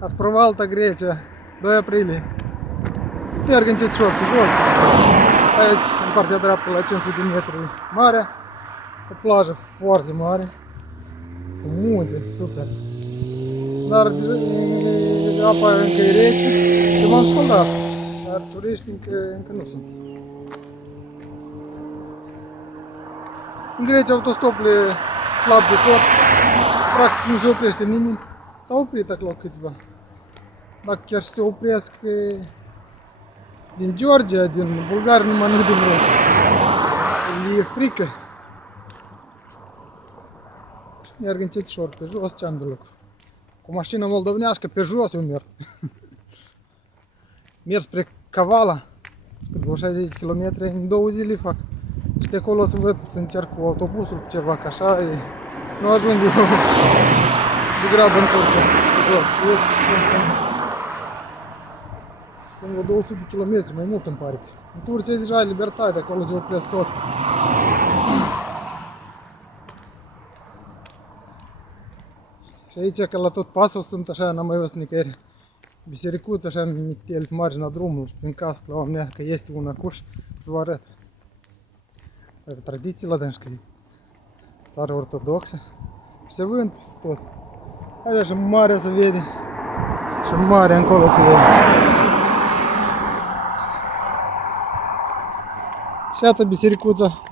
Asprova Alta Grecia, 2 aprilie. Merg încet și pe jos. Aici, în partea dreaptă, la 500 de metri, marea. O plajă foarte mare. Cu munte, super. Dar apa încă e rece. Eu m-am spălat. Dar turiști încă nu sunt. În Grecia autostopurile slab de tot. Practic nu se oprește nimeni. S-au oprit acolo câțiva. Dacă chiar și se opresc din Georgia, din Bulgaria, numai nu din Grecia. Le e frică. Merg încetișor pe jos, ce am de lucru. Cu mașina moldovenească pe jos eu merg. Merg spre Kavala, cât 60 km, în 2 zile fac. Și de acolo să văd, să încerc cu autobusul, cu ceva, că așa e, nu ajung eu de grabă în Turcia, pe jos, că sunt vreo 200 de km, mai mult îmi pare. În Turcia e deja libertate, acolo se opresc toți. Și aici, că la tot pasul sunt așa, n-am mai văzut nicăieri bisericuți, așa, mitel, pe marginea drumului și prin casă, la oamenii, că este una cuș și vă arăt. Tradiții la dânși, că e țară ortodoxă și se vând peste tot. Haide și marea se vede și marea încolo se vede. Și iată bisericuța